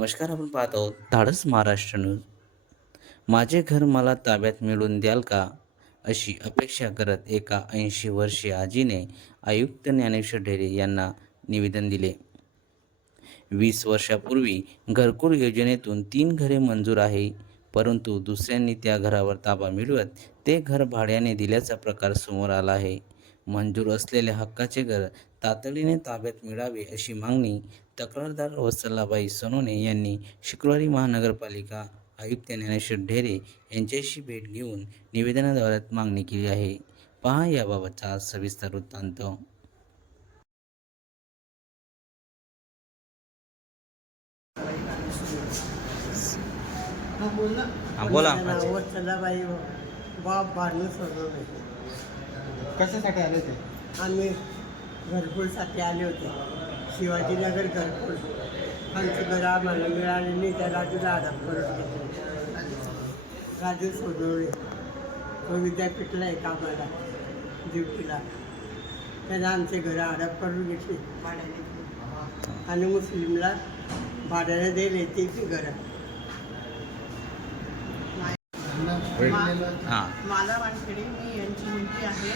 नमस्कार आपण पाहत आहोत धाडस महाराष्ट्र न्यूज. माझे घर मला ताब्यात मिळवून द्याल का? अशी अपेक्षा करत एका ऐंशी वर्षीय आजीने आयुक्त ज्ञानेश्वर ढेरे यांना निवेदन दिले. वीस वर्षापूर्वी घरकुल योजनेतून तीन घरे मंजूर आहे परंतु दुसऱ्यांनी त्या घरावर ताबा मिळवत ते घर भाड्याने दिल्याचा प्रकार समोर आला आहे. मंजूर असलेले हक्काचे घर तातडीने ताब्यात मिळावे अशी मागणी तक्रारदार वत्सलाबाई सोनवणे यांनी शुक्रवारी महानगरपालिका आयुक्त ज्ञानेश्वर ढेरे यांच्याशी भेट घेऊन निवेदनाद्वारे मागणी केली आहे. पहा याबाबतचा सविस्तर वृत्तांत. बोल हा, वत्सलाबाई बाप भानू सोनवणे कशासाठी आले ते आम्ही घरकुलसाठी आले होते. शिवाजीनगर घरकुल. आमची घरं आम्हाला मिळाली नाही त्या राजूला अडप करून घेतली राजू सोनवणे तो विद्यापीठला आहे कामाला ड्युटीला त्यानं आमचे घरं अडप करून घेतली. भाड्याने आणि मुस्लिमला भाड्याने दिले ती ती घरं. मला वानखेडे मी यांची आहे.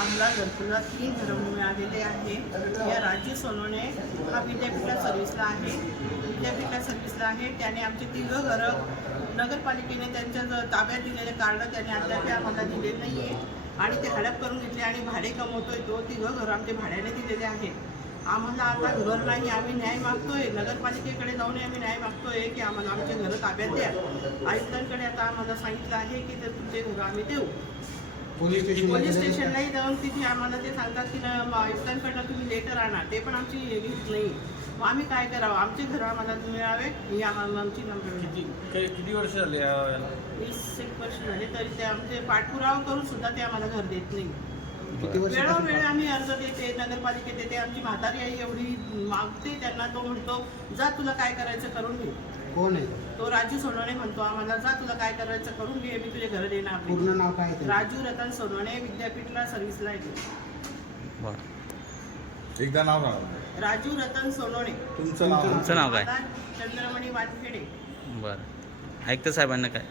आम्हाला घरकुला तीन घरं मिळालेले आहे या राज्य सोनवणे हा विद्यापीठा सर्व्हिसला आहे. विद्यापीठा सर्व्हिसला आहे. त्याने आमचे तिघं घरं नगरपालिकेने त्यांच्या ताब्यात दिलेले कार्ड त्याने अद्याप आम्हाला दिले नाही आहे आणि ते हडप करून घेतले आणि भाडे कमवतोय. तो तिघं घरं आमचे भाड्याने दिलेले आहेत. आम्हाला आता घर नाही आम्ही न्याय मागतोय. नगरपालिकेकडे जाऊन आम्ही न्याय मागतोय की आम्हाला आमचे घरं ताब्यात द्या. आयुक्तांकडे आता आम्हाला सांगितलं आहे की ते तुमचे घरं आम्ही देऊ. पोलीस स्टेशनला पोलीस? स्टेशनलाही जाऊन तिथे आम्हाला ते सांगतात की न- तुम्ही लेटर आणा. ते पण आमची वीज नाही. मग आम्ही काय करावं? आमचे घरं आम्हाला मिळावे ही आम्हाला आमची नम्र किती किती वर्ष झाले या-? वीस एक वर्ष झाले तरी ते आमचे पाठपुरावा करून सुद्धा ते आम्हाला घर देत नाही. किती वर्ष वेळोवेळी आम्ही अर्ज देते. नगरपालिकेत देते आमची म्हातारी आई एवढी मागते त्यांना तो म्हणतो जा तुला काय करायचं करून घे. कोण आहे? तो राजू सोनवणे म्हणतो आम्हाला जा तुला काय करायचं करून घे मी तुझे घर देणार. पूर्ण नाव काय आहे? राजू रतन सोनवणे विद्यापीठला सर्व्हिसला बरं. एकदा नाव सांगा राजू रतन सोनवणे. तुमचं नाव तुमचं नाव काय चंद्रमणी वानखेडे. बरं. ऐकतं साहेबांना काय?